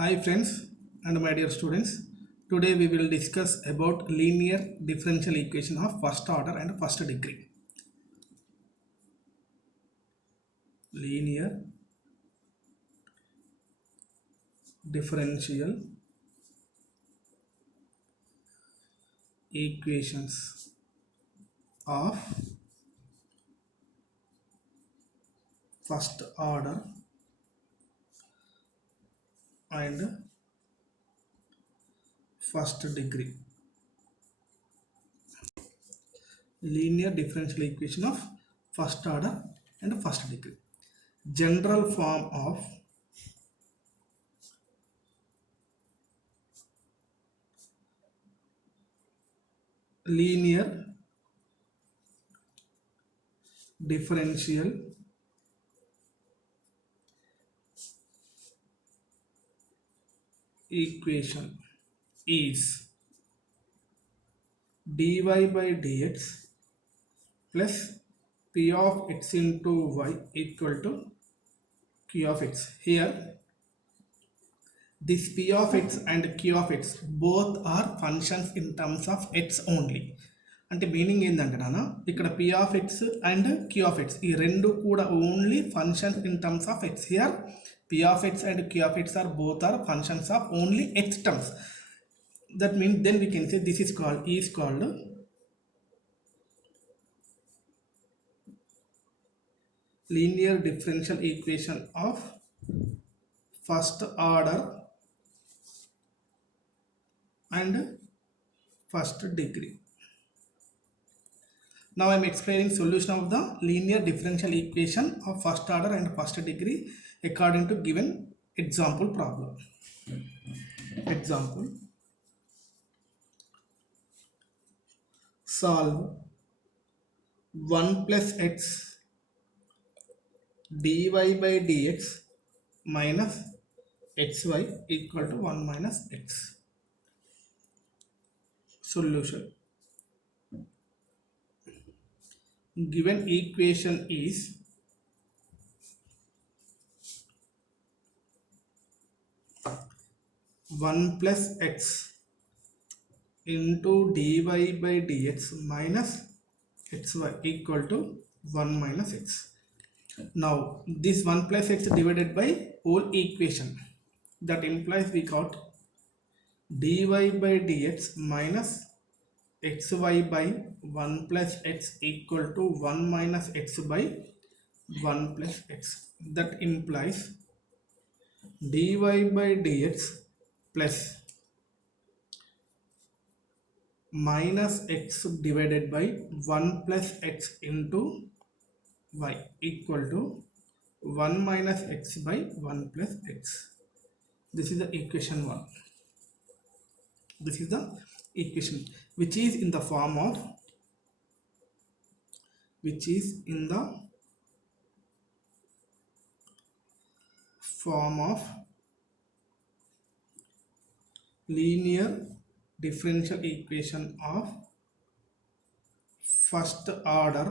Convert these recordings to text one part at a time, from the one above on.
Hi friends and my dear students. Today we will discuss about linear differential equation of first order and first degree. Linear differential equations of first order and first degree. Linear differential equation of first order and first degree. General form of linear differential equation is dy by dx plus p of x into y equal to q of x. Here this p of x and q of x both are functions in terms of x only. అంటే meaning ఏంటంటే నాన్న ఇక్కడ p of x and q of x ఈ రెండు కూడా only functions in terms of x. Here p of x and q of x are both are functions of only x terms. That means then we can say this is called linear differential equation of first order and first degree. Now I am explaining solution of the linear differential equation of first order and first degree according to given example problem. Example: solve 1 plus x dy by dx minus xy equal to 1 minus x. Solution: given equation is one plus x into dy by dx minus xy equal to 1 minus x. Now this 1 plus x divided by whole equation, that implies we got dy by dx minus xy by 1 plus x equal to 1 minus x by 1 plus x. That implies dy by dx plus minus x divided by 1 plus x into y equal to 1 minus x by 1 plus x. This is the equation 1. This is the equation which is in the form of linear differential equation of first order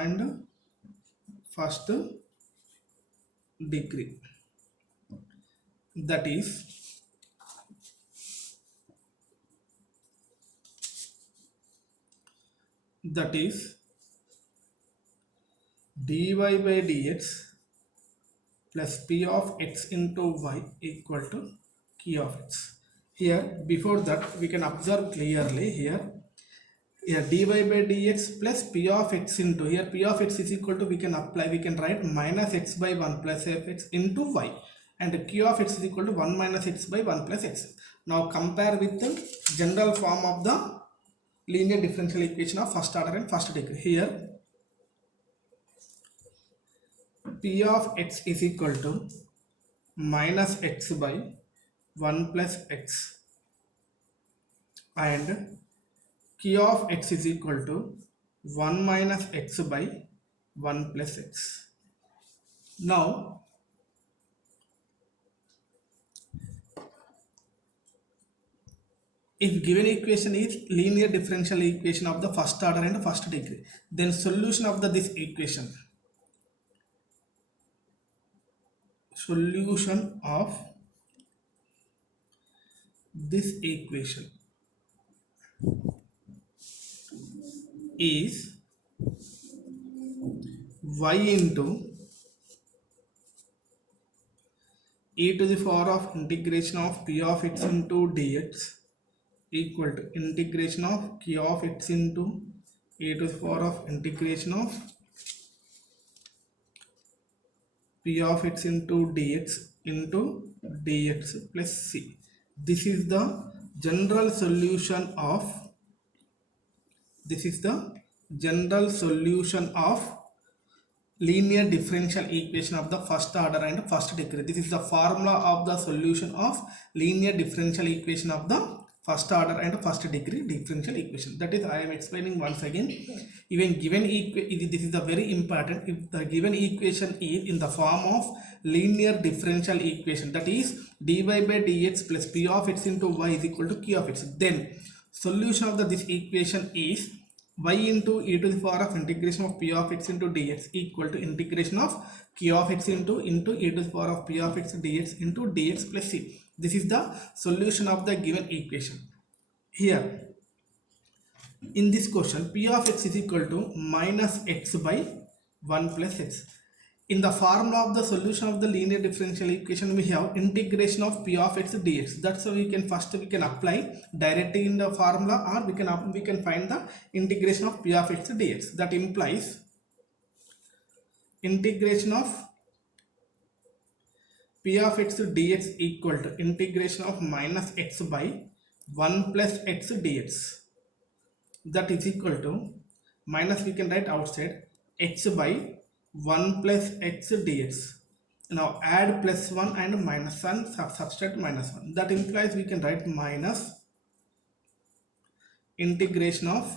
and first degree. That is dy by dx plus p of x into y equal to q of x. Here before that we can observe clearly here dy by dx plus p of x into, here p of x is equal to, we can write minus x by 1 plus fx into y, and q of x is equal to 1 minus x by 1 plus x. Now compare with the general form of the linear differential equation of first order and first degree. Here p of x is equal to minus x by 1 plus x and q of x is equal to 1 minus x by 1 plus x. Now if given equation is linear differential equation of the first order and first degree, then solution of this equation solution of this equation is y into e to the power of integration of p of x into dx equal to integration of q of x into e to the power of integration of p of x into dx plus c. This is the general solution of linear differential equation of the first order and first degree. This is the formula of the solution of linear differential equation of the first order and first degree differential equation. That is, I am explaining once again. Even given this is the very important. If the given equation is in the form of linear differential equation, that is dy by dx plus p of x into y is equal to q of x, then solution of this equation is y into e to the power of integration of p of x into dx equal to integration of q of x into e to the power of p of x dx into dx plus c. This is the solution of the given equation. Here in this question, p of x is equal to minus x by 1 plus x. In the formula of the solution of the linear differential equation, we have integration of p of x dx. That's how we can apply directly in the formula, or we can find the integration of p of x dx. That implies integration of p of x dx equal to integration of minus x by 1 plus x dx. That is equal to minus, we can write outside, x by 1 plus x dx. Now add plus 1 and minus 1, subtract minus 1. That implies we can write minus integration of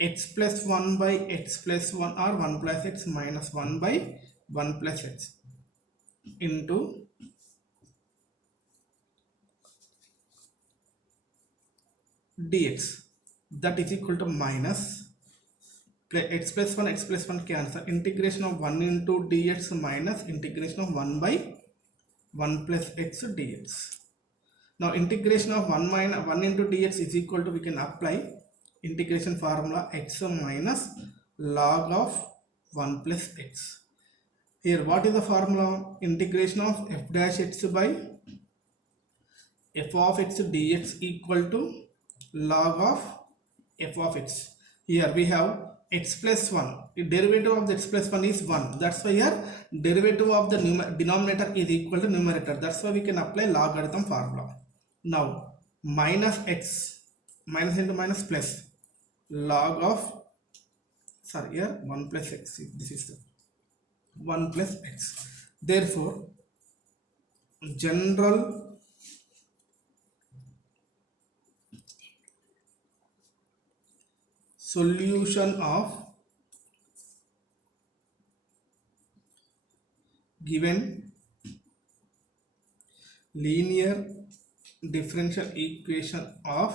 x plus 1 by x plus 1 or 1 plus x minus 1 by 1 plus x into dx. That is equal to minus x plus 1 cancel, integration of 1 into dx minus integration of 1 by 1 plus x dx. Now integration of 1 into dx is equal to, we can apply integration formula, x minus log of 1 plus x. Here what is the formula? Integration of f dash x by f of x dx equal to log of f of x. Here we have x plus 1. The derivative of the x plus 1 is 1. That's why here derivative of the denominator is equal to numerator. That's why we can apply logarithm formula. Now minus x, minus into minus plus log of, here 1 plus x. This is the 1 plus x. Therefore general solution of given linear differential equation of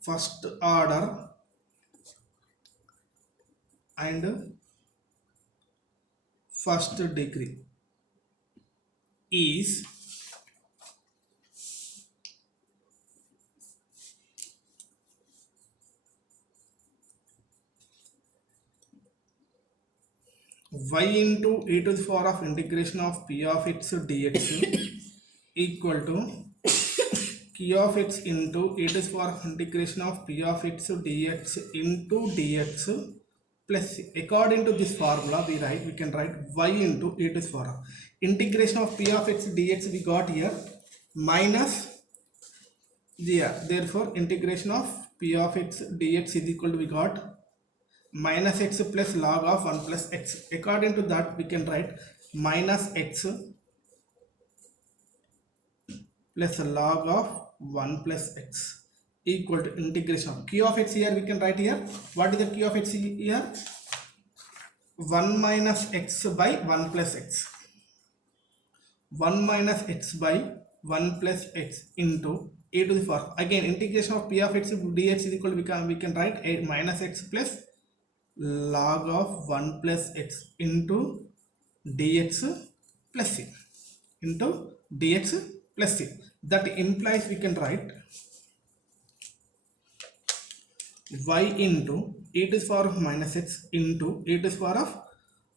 first order and first degree is y into e to the power of integration of p of x dx equal to q of x into e to the power of integration of p of x dx into dx plus c. According to this formula, we can write y into e to the power of integration of p of x dx. We got here minus, therefore integration of p of x dx is equal to, we got minus x plus log of 1 plus x. According to that, we can write minus x plus log of 1 plus x equal to integration of q of x. Here we can write here, what is the q of x here? 1 minus x by 1 plus x. 1 minus x by 1 plus x into e to the power. Again integration of p of x dx is equal to, we can write a minus x plus log of 1 plus x into dx plus c into dx plus c. That implies we can write y into e to the power of minus x into e to the power of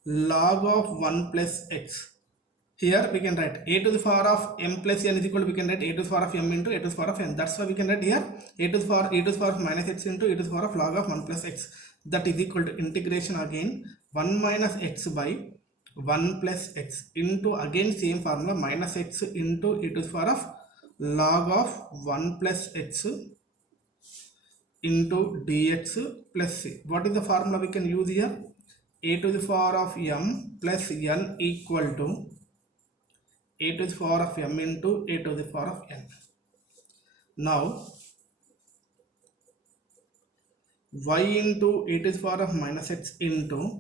log of 1 plus x. Here we can write a to the power of m plus n is equal to, we can write a to the power of m into a to the power of n. That's why we can write here a to the power of minus x into e to the power of log of 1 plus x. That is equal to integration again 1 minus x by 1 plus x into again same formula minus x into e to the power of log of 1 plus x into dx plus c. What is the formula we can use here? A to the power of m plus n equal to a to the power of m into a to the power of n. Now y into e to the power of minus x into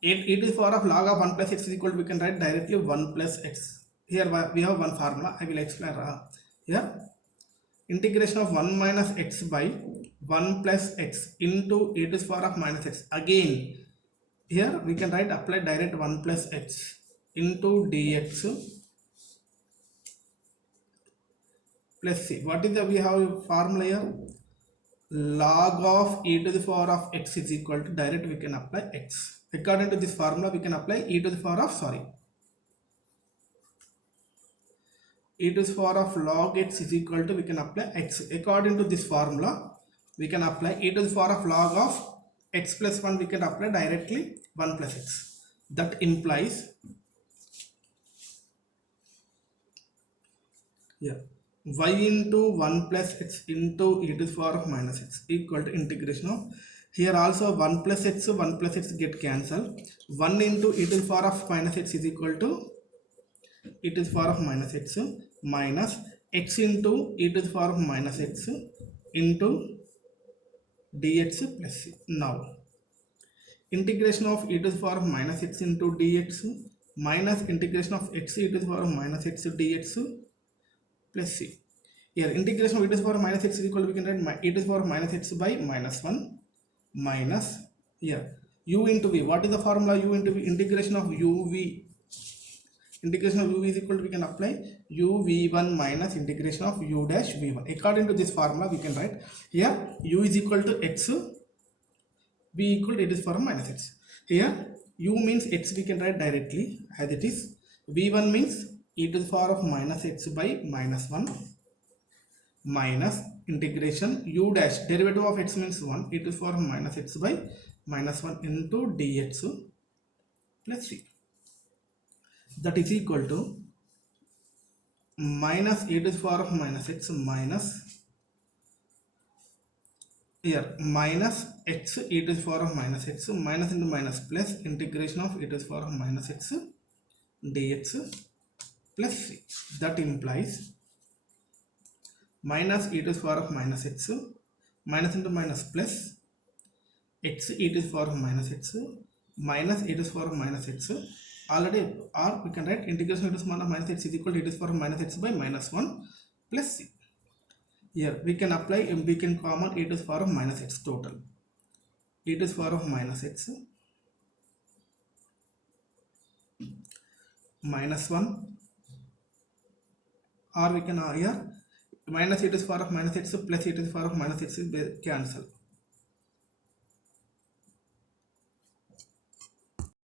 e to the power of log of 1 plus x is equal to, we can write directly 1 plus x. Here we have one formula, I will explain here. Integration of 1 minus x by 1 plus x into e to the power of minus x. Again here we can write apply direct 1 plus x into dx plus c. What is the, we have a formula here, log of e to the power of x is equal to, direct we can apply x. According to this formula we can apply e to the power of e to the power of log x is equal to, we can apply x. According to this formula we can apply e to the power of log of x plus 1, we can apply directly 1 plus x. That implies y into 1 plus x into e to the power of minus x equal to integration of, here also 1 plus x get cancelled, 1 into e to the power of minus x is equal to e to the power of minus x minus x into e to the power of minus x into dx plus c. Now integration of e to the power of minus x into dx minus integration of x e to the power of minus x dx plus c. Here integration of e to the power of minus x is equal to, we can write e to the power of minus x by minus 1 minus here u into v. What is the formula? U into v, integration of uv. Integration of uv is equal to, we can apply uv1 minus integration of u dash v1. According to this formula we can write here u is equal to x, v equal to e to the power of minus x. Here u means x, we can write directly as it is. v1 means e to the power of minus x by minus 1 minus integration u dash, derivative of x means 1, e to the power of minus x by minus 1 into dx plus c. That is equal to minus e to the power of minus x minus here minus x e to the power of minus x minus into minus plus integration of e to the power of minus x dx plus c. That implies minus e to the power of minus x minus into minus plus x e to the power of minus x minus e to the power of minus x already, or we can write integration e to the power of minus x is equal to e to the power of minus x by minus 1 plus c. Here we can apply, we can common e to the power of minus x total, e to the power of minus x minus 1, or we can here minus e to the power of minus x plus e to the power of minus x is cancel.